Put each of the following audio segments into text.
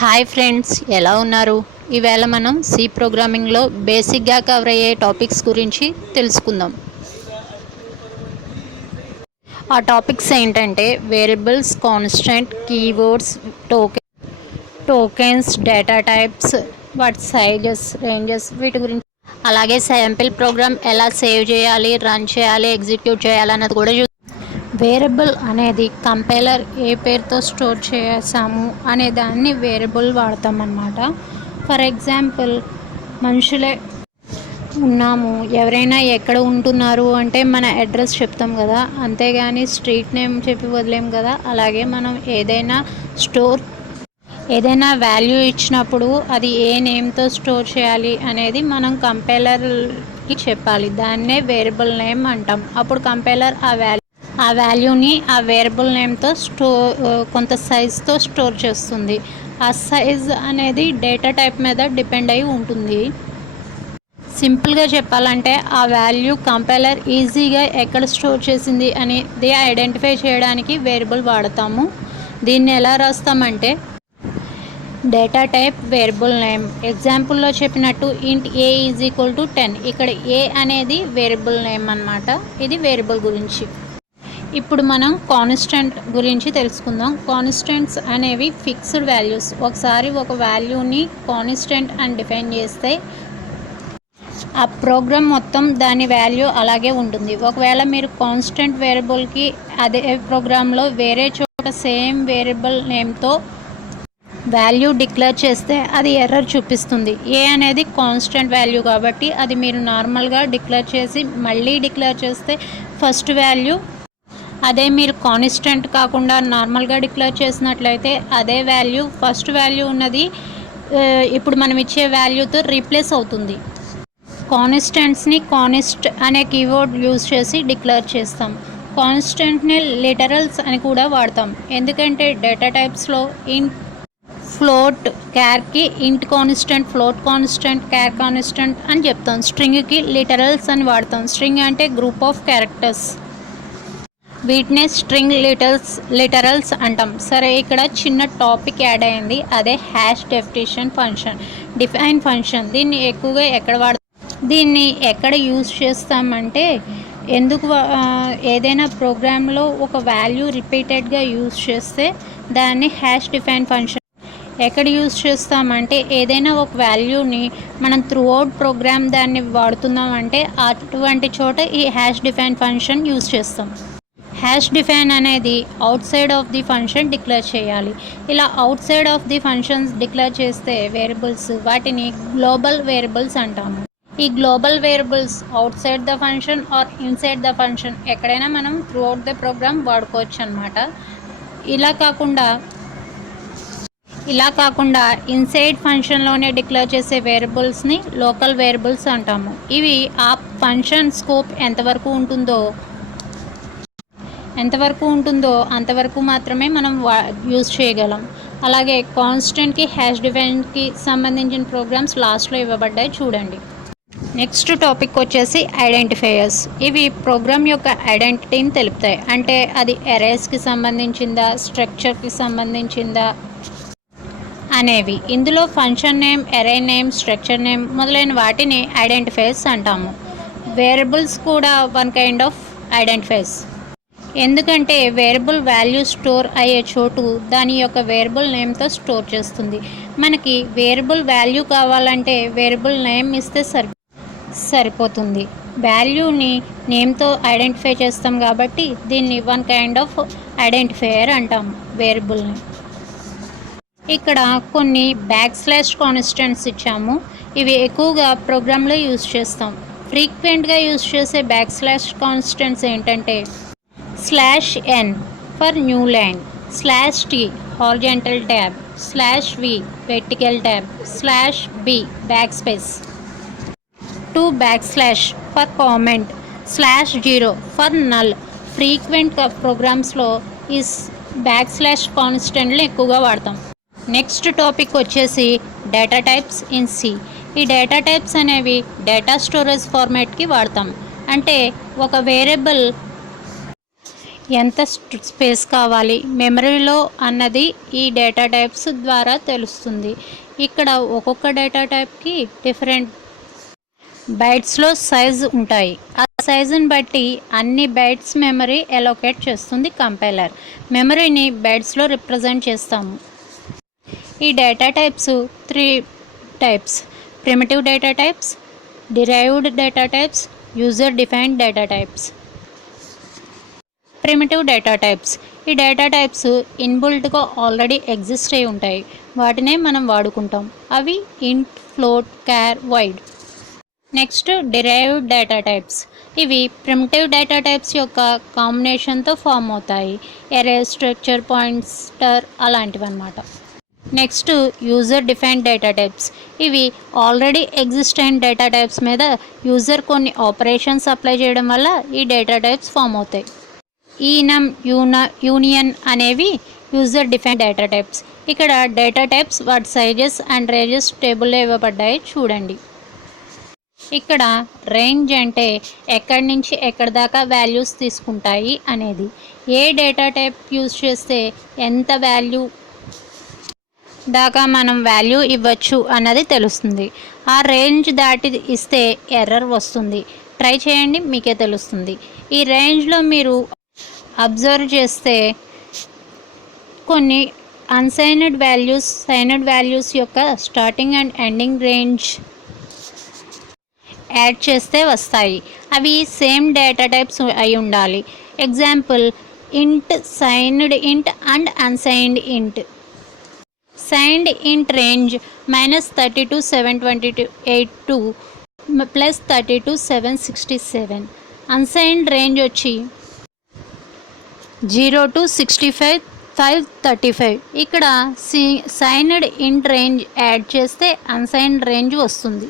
Hi friends, ఎలా ఉన్నారు? ఈవేళ మనం సి ప్రోగ్రామింగ్లో బేసిక్గా కవర్ అయ్యే టాపిక్స్ గురించి తెలుసుకుందాం. ఆ టాపిక్స్ ఏంటంటే variables, constant, keywords, tokens, data types, వాటి సైజెస్, రేంజెస్, వీటి గురించి, అలాగే శాంపిల్ ప్రోగ్రామ్ ఎలా సేవ్ చేయాలి, రన్ చేయాలి, ఎగ్జిక్యూట్ చేయాలి అన్నది కూడా వేరియబుల్ అనేది కంపైలర్ ఏ పేరుతో స్టోర్ చేసాము అనే దాన్ని వేరియబుల్ వాడతాం అన్నమాట. ఫర్ ఎగ్జాంపుల్, మనుషులే ఉన్నాము, ఎవరైనా ఎక్కడ ఉంటున్నారు అంటే మన అడ్రస్ చెప్తాం కదా, అంతేగాని స్ట్రీట్ నేమ్ చెప్పి వదిలేం కదా. అలాగే మనం ఏదైనా వాల్యూ ఇచ్చినప్పుడు అది ఏ నేమ్తో స్టోర్ చేయాలి అనేది మనం కంపైలర్కి చెప్పాలి. దాన్నే వేరియబుల్ నేమ్ అంటాం. అప్పుడు కంపైలర్ ఆ వాల్యూని ఆ వేరియబుల్ నేమ్తో కొంత సైజ్తో స్టోర్ చేస్తుంది. ఆ సైజ్ అనేది డేటా టైప్ మీద డిపెండ్ అయి ఉంటుంది. సింపుల్గా చెప్పాలంటే ఆ వాల్యూ కంపైలర్ ఈజీగా ఎక్కడ స్టోర్ చేసింది అనేది ఐడెంటిఫై చేయడానికి వేరియబుల్ వాడతాము. దీన్ని ఎలా రాస్తామంటే డేటా టైప్ వేరియబుల్ నేమ్. ఎగ్జాంపుల్లో చెప్పినట్టు ఇంట్ ఏ ఈజ్ ఈక్వల్ టు 10. ఇక్కడ ఏ అనేది వేరియబుల్ నేమ్ అన్నమాట. ఇది వేరియబుల్ గురించి. ఇప్పుడు మనం కాన్స్టెంట్ గురించి తెలుసుకుందాం. కాన్స్టెంట్స్ అనేవి ఫిక్స్డ్ వాల్యూస్. ఒకసారి ఒక వాల్యూని కాన్స్టెంట్ అని డిఫైన్ చేస్తే ఆ ప్రోగ్రామ్ మొత్తం దాని వాల్యూ అలాగే ఉంటుంది. ఒకవేళ మీరు కాన్స్టెంట్ వేరియబుల్కి అదే ప్రోగ్రాంలో వేరే చోట సేమ్ వేరియబుల్ నేమ్తో వాల్యూ డిక్లేర్ చేస్తే అది ఎర్రర్ చూపిస్తుంది. ఏ అనేది కాన్స్టెంట్ వాల్యూ కాబట్టి అది మీరు నార్మల్గా డిక్లేర్ చేసి మళ్ళీ డిక్లేర్ చేస్తే ఫస్ట్ వాల్యూ, అదే మీరు కాన్స్టెంట్ కాకుండా నార్మల్గా డిక్లేర్ చేసినట్లయితే అదే వాల్యూ ఫస్ట్ వాల్యూ ఉన్నది ఇప్పుడు మనం ఇచ్చే వాల్యూతో రీప్లేస్ అవుతుంది. కాన్స్టెంట్స్ని కాన్స్ట్ అనే కీవర్డ్ యూజ్ చేసి డిక్లేర్ చేస్తాం. కాన్స్టెంట్ని లిటరల్స్ అని కూడా వాడతాం. ఎందుకంటే డేటా టైప్స్లో ఇంట్, ఫ్లోట్, క్యార్కి ఇంట్ కాన్స్టెంట్, ఫ్లోట్ కాన్స్టెంట్, క్యార్ కాన్స్టెంట్ అని చెప్తాం. స్ట్రింగ్కి లిటరల్స్ అని వాడతాం. స్ట్రింగ్ అంటే గ్రూప్ ఆఫ్ క్యారెక్టర్స్, వీటినే స్ట్రింగ్ లిటరల్స్ అంటాం. సరే, ఇక్కడ చిన్న టాపిక్ యాడ్ అయింది, అదే హ్యాష్ డిఫైన్ ఫంక్షన్. దీన్ని ఎక్కువగా దీన్ని ఎక్కడ యూజ్ చేస్తామంటే ఏదైనా ప్రోగ్రాంలో ఒక వాల్యూ రిపీటెడ్గా యూజ్ చేస్తే దాన్ని హ్యాష్ డిఫైన్ ఫంక్షన్. ఎక్కడ యూజ్ చేస్తామంటే ఏదైనా ఒక వాల్యూని మనం త్రూ అవుట్ ప్రోగ్రామ్ దాన్ని వాడుతున్నాం అంటే అటువంటి చోట ఈ హ్యాష్ డిఫైన్ ఫంక్షన్ యూజ్ చేస్తాం. హ్యాష్ డిఫైన్ అనేది out side of the function declare చేయాలి. ఇలా out side of the functions declare చేస్తే వేరియబుల్స్, వాటిని గ్లోబల్ వేరియబుల్స్ అంటాము. ఈ global variables out side the function are inside the function ఎక్కడైనా మనం త్రూ అవుట్ ద ప్రోగ్రామ్ వాడుకోవచ్చు అన్నమాట. ఇలా కాకుండా ఇన్సైడ్ ఫంక్షన్లోనే డిక్లేర్ చేసే వేరియబుల్స్ని లోకల్ వేరియబుల్స్ అంటాము. ఇవి ఆ ఫంక్షన్ స్కోప్ ఎంతవరకు ఉంటుందో అంతవరకు మాత్రమే మనం యూజ్ చేయగలం. అలాగే కాన్స్టెంట్కి, హ్యాష్ డిఫైన్కి సంబంధించిన ప్రోగ్రామ్స్ లాస్ట్లో ఇవ్వబడ్డాయి, చూడండి. నెక్స్ట్ టాపిక్ వచ్చేసి ఐడెంటిఫైయర్స్. ఇవి ప్రోగ్రామ్ యొక్క ఐడెంటిటీని తెలుపుతాయి. అంటే అది ఎరేస్కి సంబంధించిందా, స్ట్రక్చర్కి సంబంధించిందా అనేవి. ఇందులో function name, array name, structure name మొదలైన వాటిని ఐడెంటిఫైయర్స్ అంటాము. వేరియబుల్స్ కూడా వన్ కైండ్ ఆఫ్ ఐడెంటిఫైయర్స్. ఎందుకంటే వేరియబుల్ వాల్యూ స్టోర్ అయ్యే చోటు దాని యొక్క వేరియబుల్ నేమ్తో స్టోర్ చేస్తుంది. మనకి వేరియబుల్ వాల్యూ కావాలంటే వేరియబుల్ నేమ్ ఇస్తే సరిపోతుంది. వాల్యూని నేమ్తో ఐడెంటిఫై చేస్తాం కాబట్టి దీన్ని వన్ కైండ్ ఆఫ్ ఐడెంటిఫైయర్ అంటాం వేరియబుల్ని. ఇక్కడ కొన్ని బ్యాక్ / కాన్స్టెంట్స్ ఇచ్చాము. ఇవి ఎక్కువగా ప్రోగ్రాంలో యూజ్ చేస్తాం. ఫ్రీక్వెంట్గా యూజ్ చేసే బ్యాక్ / కాన్స్టెంట్స్ ఏంటంటే /n for new line, /t horizontal tab, /v vertical tab, /b backspace, 2 for comment, /0 for null. Frequent ప్రోగ్రామ్స్లో ఈ బ్యాక్ / కాన్స్టెంట్ని ఎక్కువగా వాడతాం. నెక్స్ట్ టాపిక్ వచ్చేసి డేటా టైప్స్ ఇన్ సి. ఈ డేటా టైప్స్ అనేవి డేటా స్టోరేజ్ ఫార్మాట్కి వాడతాం. అంటే ఒక వేరియబుల్ ఎంత స్పేస్ కావాలి మెమరీలో అన్నది ఈ డేటా టైప్స్ ద్వారా తెలుస్తుంది. ఇక్కడ ఒక్కొక్క డేటా టైప్కి డిఫరెంట్ బైట్స్లో సైజ్ ఉంటాయి. ఆ సైజుని బట్టి అన్ని బైట్స్ మెమరీ ఎలోకేట్ చేస్తుంది కంపైలర్. మెమరీని బైట్స్లో రిప్రజెంట్ చేస్తాము. ఈ data types 3 types: primitive data types, derived data types, user defined data types. Primitive data types. ఈ డేటా టైప్స్ ఇన్బుల్ట్గా ఆల్రెడీ ఎగ్జిస్ట్ అయి ఉంటాయి, వాటినే మనం వాడుకుంటాం. అవి int, float, char, void. Next derived data types. ఇవి ప్రిమిటివ్ డేటా టైప్స్ యొక్క కాంబినేషన్తో ఫామ్ అవుతాయి. ఎరే, స్ట్రక్చర్, పాయింటర్ అలాంటివి అన్నమాట. Next user defined data types. ఇవి ఆల్రెడీ ఎగ్జిస్ట్ అయిన డేటా టైప్స్ మీద యూజర్ కొన్ని ఆపరేషన్స్ అప్లై చేయడం వల్ల ఈ డేటా టైప్స్ ఫామ్ అవుతాయి. ఈనమ్, యూనియన్ అనేవి యూజర్ డిఫైన్డ్ డేటా టైప్స్. ఇక్కడ డేటా టైప్స్ వాటి సైజెస్ అండ్ రేంజెస్ టేబుల్లో ఇవ్వబడ్డాయి చూడండి. ఇక్కడ రేంజ్ అంటే ఎక్కడి నుంచి ఎక్కడి దాకా వాల్యూస్ తీసుకుంటాయి అనేది. ఏ డేటా టైప్ యూజ్ చేస్తే ఎంత వాల్యూ దాకా మనం వాల్యూ ఇవ్వచ్చు అన్నది తెలుస్తుంది. ఆ రేంజ్ దాటి ఇస్తే ఎర్రర్ వస్తుంది. ట్రై చేయండి, మీకే తెలుస్తుంది. ఈ రేంజ్లో మీరు అబ్జర్వ్ చేస్తే కొన్ని అన్సైన్డ్ వాల్యూస్, సైన్డ్ వాల్యూస్ యొక్క starting and ending range add చేస్తే వస్తాయి. అవి సేమ్ డేటా టైప్స్ అయి ఉండాలి. ఎగ్జాంపుల్ ఇంట్, సైన్డ్ ఇంట్ అండ్ అన్సైన్డ్ ఇంట్. సైన్డ్ ఇంట్ రేంజ్ -32 728 +32 767. అన్సైన్డ్ రేంజ్ వచ్చి 0 to 65 535. ఇక్కడ సైన్డ్ ఇంట్ రేంజ్ యాడ్ చేస్తే అన్సైన్డ్ రేంజ్ వస్తుంది.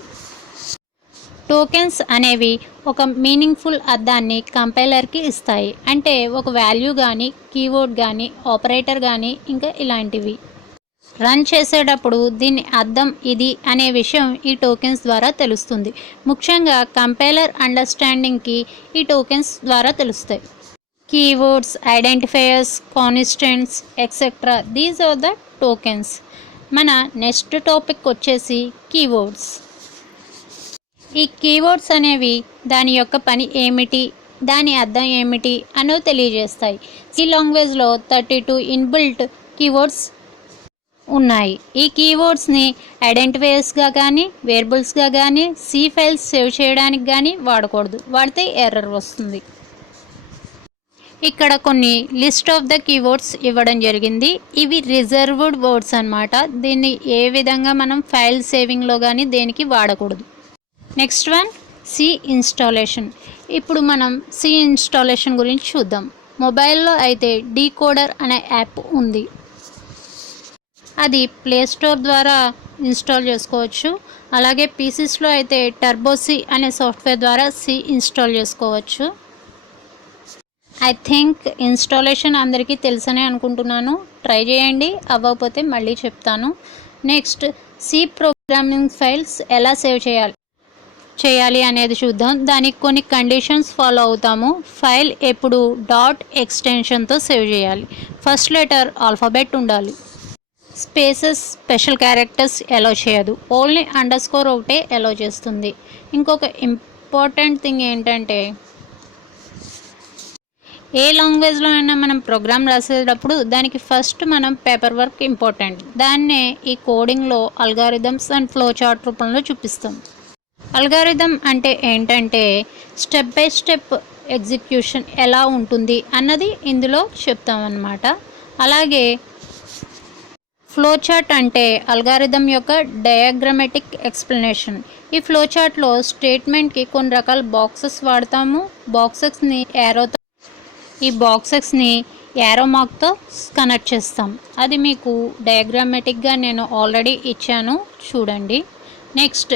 టోకెన్స్ అనేవి ఒక మీనింగ్ఫుల్ అర్థాన్ని కంపైలర్కి ఇస్తాయి. అంటే ఒక వాల్యూ కానీ, కీవర్డ్ కానీ, ఆపరేటర్ కానీ, ఇంకా ఇలాంటివి. రన్ చేసేటప్పుడు దీని అర్థం ఇది అనే విషయం ఈ టోకెన్స్ ద్వారా తెలుస్తుంది. ముఖ్యంగా కంపైలర్ అండర్స్టాండింగ్కి ఈ టోకెన్స్ ద్వారా తెలుస్తాయి. Keywords, identifiers, constants etcetera, these are the tokens. మన నెక్స్ట్ టాపిక్ వచ్చేసి కీవర్డ్స్. ఈ కీవర్డ్స్ అనేవి దాని యొక్క పని ఏమిటి, దాని అర్థం ఏమిటి అనేవి తెలియజేస్తాయి. సి లాంగ్వేజ్లో 32 ఇన్బిల్ట్ కీవర్డ్స్ ఉన్నాయి. ఈ కీవర్డ్స్ని ఐడెంటిఫైయర్స్గా కానీ, వేరియబుల్స్గా కానీ, సి ఫైల్స్ సేవ్ చేయడానికి కానీ వాడకూడదు. వాడితే ఎర్రర్ వస్తుంది. ఇక్కడ కొన్ని లిస్ట్ ఆఫ్ ద కీవర్డ్స్ ఇవ్వడం జరిగింది. ఇవి రిజర్వ్డ్ వర్డ్స్ అన్నమాట. దీన్ని ఏ విధంగా మనం ఫైల్ సేవింగ్లో కానీ దేనికి వాడకూడదు. Next one C installation. ఇప్పుడు మనం సి ఇన్స్టాలేషన్ గురించి చూద్దాం. మొబైల్లో అయితే డీకోడర్ అనే యాప్ ఉంది. అది ప్లే స్టోర్ ద్వారా ఇన్స్టాల్ చేసుకోవచ్చు. అలాగే పీసీస్లో అయితే టర్బోసి అనే సాఫ్ట్వేర్ ద్వారా సి ఇన్స్టాల్ చేసుకోవచ్చు. ఐ థింక్ ఇన్స్టాలేషన్ అందరికీ తెలుసనే అనుకుంటున్నాను. ట్రై చేయండి, అవ్వకపోతే మళ్ళీ చెప్తాను. నెక్స్ట్ సి ప్రోగ్రామింగ్ ఫైల్స్ ఎలా సేవ్ చేయాలి అనేది చూద్దాం. దానికి కొన్ని కండిషన్స్ ఫాలో అవుతాము. ఫైల్ ఎప్పుడు డాట్ ఎక్స్టెన్షన్తో సేవ్ చేయాలి. ఫస్ట్ లెటర్ ఆల్ఫాబెట్ ఉండాలి. స్పేసెస్, స్పెషల్ క్యారెక్టర్స్ ఎలో చేయదు. ఓన్లీ అండర్స్కోర్ ఒకటే ఎలో చేస్తుంది. ఇంకొక ఇంపార్టెంట్ థింగ్ ఏంటంటే ఏ లాంగ్వేజ్లో అయినా మనం ప్రోగ్రామ్ రాసేటప్పుడు దానికి ఫస్ట్ మనం పేపర్ వర్క్ ఇంపార్టెంట్. దాన్నే ఈ కోడింగ్లో అల్గారిథమ్స్ అండ్ ఫ్లో చార్ట్ రూపంలో చూపిస్తాం. అల్గారిథం అంటే ఏంటంటే స్టెప్ బై స్టెప్ ఎగ్జిక్యూషన్ ఎలా ఉంటుంది అన్నది ఇందులో చెప్తామన్నమాట. అలాగే ఫ్లో చార్ట్ అంటే అల్గారిథం యొక్క డయాగ్రమాటిక్ ఎక్స్ప్లెనేషన్. ఈ ఫ్లో చార్ట్లో స్టేట్మెంట్కి కొన్ని రకాల బాక్సెస్ వాడతాము. ఈ బాక్సెస్ని యారో మార్క్తో కనెక్ట్ చేస్తాం. అది మీకు డయాగ్రమాటిక్గా నేను ఆల్రెడీ ఇచ్చాను, చూడండి. నెక్స్ట్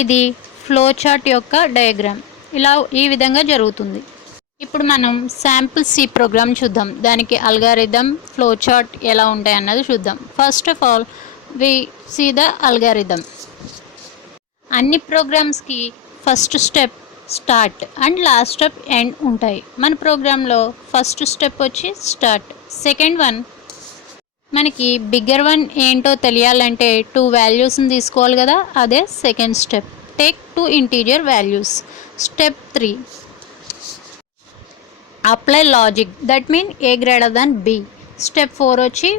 ఇది ఫ్లో చార్ట్ యొక్క డయాగ్రామ్. ఈ విధంగా జరుగుతుంది. ఇప్పుడు మనం శాంపుల్ సి ప్రోగ్రామ్ చూద్దాం. దానికి అల్గారిథం, ఫ్లో చార్ట్ ఎలా ఉంటాయి అన్నది చూద్దాం. First of all we see the algorithm. అన్ని ప్రోగ్రామ్స్కి first step start and last step end ఉంటాయి. మన ప్రోగ్రాంలో ఫస్ట్ స్టెప్ వచ్చి స్టార్ట్, సెకండ్ వన్ మనకి బిగ్గర్ వన్ ఏంటో తెలియాలంటే 2 వాల్యూస్ని తీసుకోవాలి కదా, అదే second step. Take 2 integer values. Step 3 apply logic, that mean A greater than B. Step 4 వచ్చి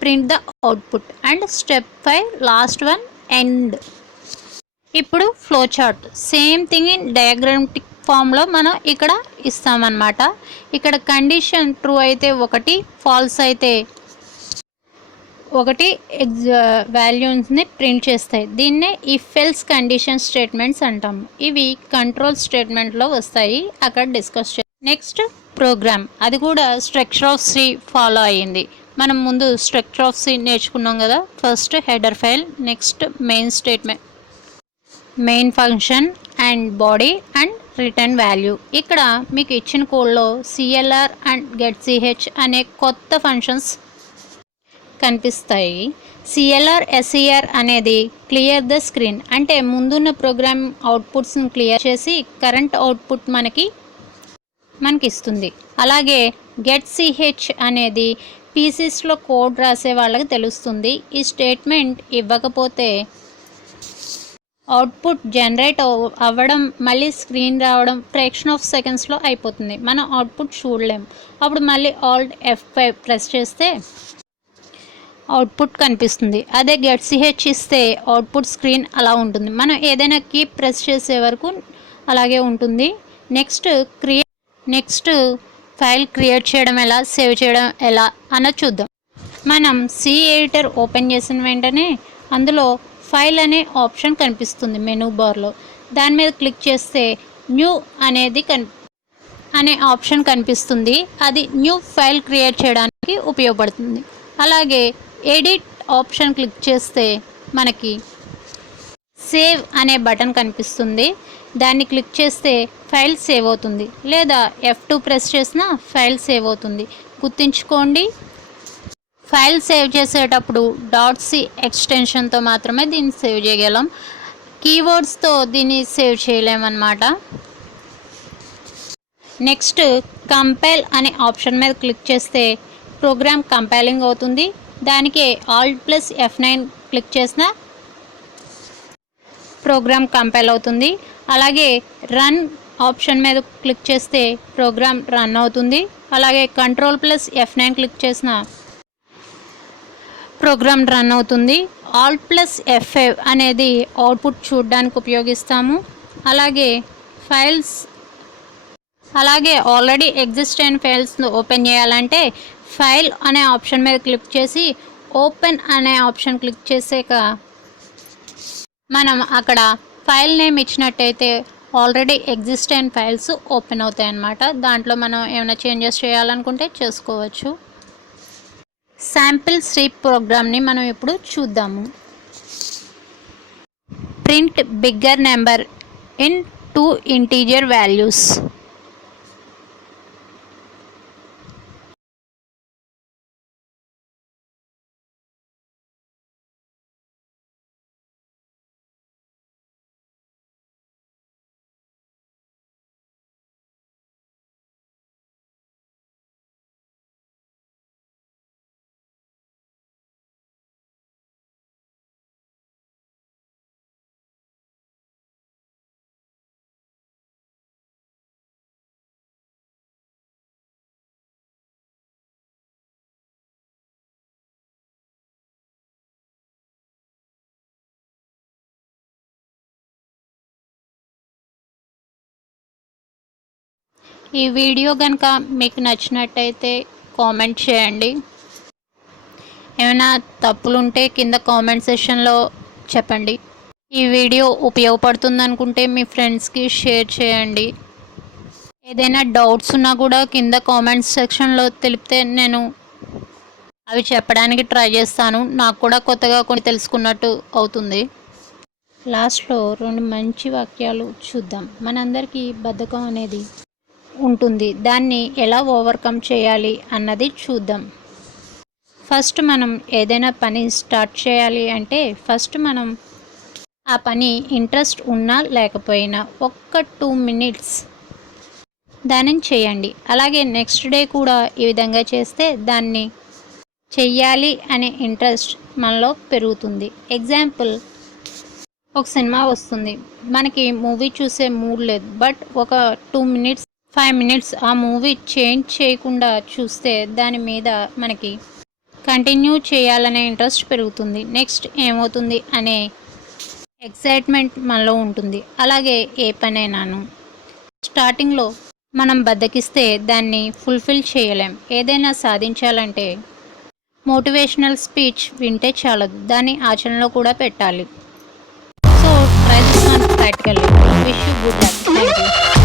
print the output and step 5 last one end. ఇప్పుడు flow chart same thing in డయాగ్రామటిక్ ఫామ్లో మనం ఇక్కడ ఇస్తామన్నమాట. ఇక్కడ కండిషన్ ట్రూ అయితే 1, ఫాల్స్ అయితే 1 వాల్యూస్ని print చేస్తాయి. దీన్నే ఇఫ్ ఎల్స్ కండిషన్ స్టేట్మెంట్స్ అంటాము. ఇవి కంట్రోల్ స్టేట్మెంట్లో వస్తాయి, అక్కడ డిస్కస్ నెక్స్ట్ ప్రోగ్రామ్, అది కూడా స్ట్రక్చర్ ఆఫ్ సి ఫాలో అయ్యింది. మనం ముందు స్ట్రక్చర్ ఆఫ్ సి నేర్చుకున్నాం కదా. First header file, next main statement, main function and body and return value. ఇక్కడ మీకు ఇచ్చిన కోడ్లో CLR అండ్ getch అనే కొత్త ఫంక్షన్స్ కనిపిస్తాయి. CLR SER అనేది క్లియర్ ద స్క్రీన్, అంటే ముందున్న ప్రోగ్రామ్ అవుట్పుట్స్ని క్లియర్ చేసి కరెంట్ అవుట్పుట్ మనకి ఇస్తుంది. అలాగే getch అనేది పీసీస్లో కోడ్ రాసే వాళ్ళకి తెలుస్తుంది. ఈ స్టేట్మెంట్ ఇవ్వకపోతే అవుట్పుట్ జనరేట్ అవ్వడం, మళ్ళీ స్క్రీన్ రావడం ఫ్రాక్షన్ ఆఫ్ సెకండ్స్లో అయిపోతుంది. మనం అవుట్పుట్ చూడలేం. అప్పుడు మళ్ళీ Alt F5 ప్రెస్ చేస్తే అవుట్పుట్ కనిపిస్తుంది. అదే getch ఇస్తే అవుట్పుట్ స్క్రీన్ అలా ఉంటుంది. మనం ఏదైనా కీ ప్రెస్ చేసే వరకు అలాగే ఉంటుంది. నెక్స్ట్ ఫైల్ క్రియేట్ చేయడం ఎలా, సేవ్ చేయడం ఎలా అన్నది చూద్దాం. మనం సి ఎడిటర్ ఓపెన్ చేసిన వెంటనే అందులో ఫైల్ అనే ఆప్షన్ కనిపిస్తుంది మెనూ బార్లో. దాని మీద క్లిక్ చేస్తే న్యూ అనే ఆప్షన్ కనిపిస్తుంది. అది న్యూ ఫైల్ క్రియేట్ చేయడానికి ఉపయోగపడుతుంది. అలాగే ఎడిట్ ఆప్షన్ క్లిక్ చేస్తే మనకి సేవ్ అనే బటన్ కనిపిస్తుంది. దాన్ని క్లిక్ చేస్తే ఫైల్ సేవ్ అవుతుంది, లేదా F2 ప్రెస్ చేసినా ఫైల్ సేవ్ అవుతుంది. గుర్తుంచుకోండి, ఫైల్ సేవ్ చేసేటప్పుడు .c ఎక్స్టెన్షన్తో మాత్రమే దీన్ని సేవ్ చేయగలం. కీవర్డ్స్తో దీన్ని సేవ్ చేయలేమన్నమాట. నెక్స్ట్ కంపైల్ అనే ఆప్షన్ మీద క్లిక్ చేస్తే ప్రోగ్రామ్ కంపైలింగ్ అవుతుంది. దానికి Alt F9 క్లిక్ చేసిన ప్రోగ్రామ్ కంపైల్ అవుతుంది. అలాగే రన్ ఆప్షన్ మీద క్లిక్ చేస్తే ప్రోగ్రామ్ రన్ అవుతుంది. అలాగే Ctrl F9 క్లిక్ చేసిన ప్రోగ్రామ్ రన్ అవుతుంది. Alt F5 అనేది అవుట్పుట్ చూడడానికి ఉపయోగిస్తాము. అలాగే ఆల్రెడీ ఎగ్జిస్ట్ అయిన ఫైల్స్ను ఓపెన్ చేయాలంటే ఫైల్ అనే ఆప్షన్ మీద క్లిక్ చేసి ఓపెన్ అనే ఆప్షన్ క్లిక్ చేసాక మనం అక్కడ ఫైల్ నేమ్ ఇచ్చినట్టయితే ఆల్రెడీ ఎగ్జిస్ట్ అయిన ఫైల్స్ ఓపెన్ అవుతాయి అన్నమాట. దాంట్లో మనం ఏమైనా చేంజెస్ చేయాలనుకుంటే చేసుకోవచ్చు. శాంపిల్ సి ప్రోగ్రామ్ని మనం ఇప్పుడు చూద్దాము. Print bigger number in 2 integer values. ఈ వీడియో కనుక మీకు నచ్చినట్టయితే కామెంట్ చేయండి. ఏమైనా తప్పులుంటే కింద కామెంట్ సెక్షన్లో చెప్పండి. ఈ వీడియో ఉపయోగపడుతుంది అనుకుంటే మీ ఫ్రెండ్స్కి షేర్ చేయండి. ఏదైనా డౌట్స్ ఉన్నా కూడా కింద కామెంట్ సెక్షన్లో తెలిపితే నేను అవి చెప్పడానికి ట్రై చేస్తాను. నాకు కూడా కొత్తగా కొన్ని తెలుసుకున్నట్టు అవుతుంది. లాస్ట్లో 2 మంచి వాక్యాలు చూద్దాం. మనందరికీ బద్ధకం అనేది ఉంటుంది, దాన్ని ఎలా ఓవర్కమ్ చేయాలి అన్నది చూద్దాం. ఫస్ట్ మనం ఏదైనా పని స్టార్ట్ చేయాలి అంటే ఫస్ట్ మనం ఆ పని ఇంట్రెస్ట్ ఉన్నా లేకపోయినా ఒక్క 2 మినిట్స్ దానిని చేయండి. అలాగే నెక్స్ట్ డే కూడా ఈ విధంగా చేస్తే దాన్ని చెయ్యాలి అనే ఇంట్రెస్ట్ మనలో పెరుగుతుంది. ఎగ్జాంపుల్, ఒక సినిమా వస్తుంది, మనకి మూవీ చూసే మూడ్ లేదు, బట్ ఒక 2 మినిట్స్ 5 మినిట్స్ ఆ మూవీ చేంజ్ చేయకుండా చూస్తే దాని మీద మనకి కంటిన్యూ చేయాలనే ఇంట్రెస్ట్ పెరుగుతుంది. నెక్స్ట్ ఏమవుతుంది అనే ఎక్సైట్మెంట్ మనలో ఉంటుంది. అలాగే ఏ పనైనాను స్టార్టింగ్లో మనం బద్దకిస్తే దాన్ని ఫుల్ఫిల్ చేయలేం. ఏదైనా సాధించాలంటే మోటివేషనల్ స్పీచ్ వింటే చాలదు, దాన్ని ఆచరణలో కూడా పెట్టాలి. So try this one practically. Wish you good luck. Thank you.